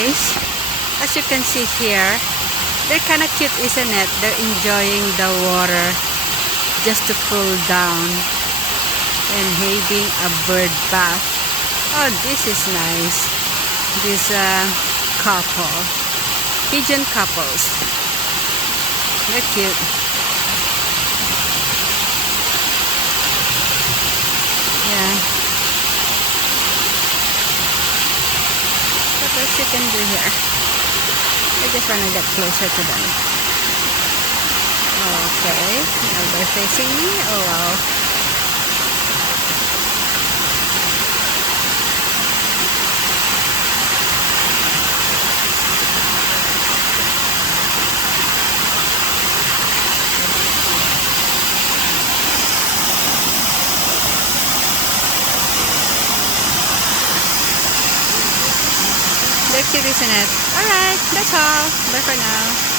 guys, as you can see here, they're kind of cute, isn't it? They're enjoying the water just to cool down and having a bird bath. Oh, this is nice. This couple, pigeon couples. They're cute. Yeah. What else you can do here? I just want to get closer to them. Okay. Now they're facing me. Oh wow. They're cute, isn't it? Alright, that's all. Bye for now.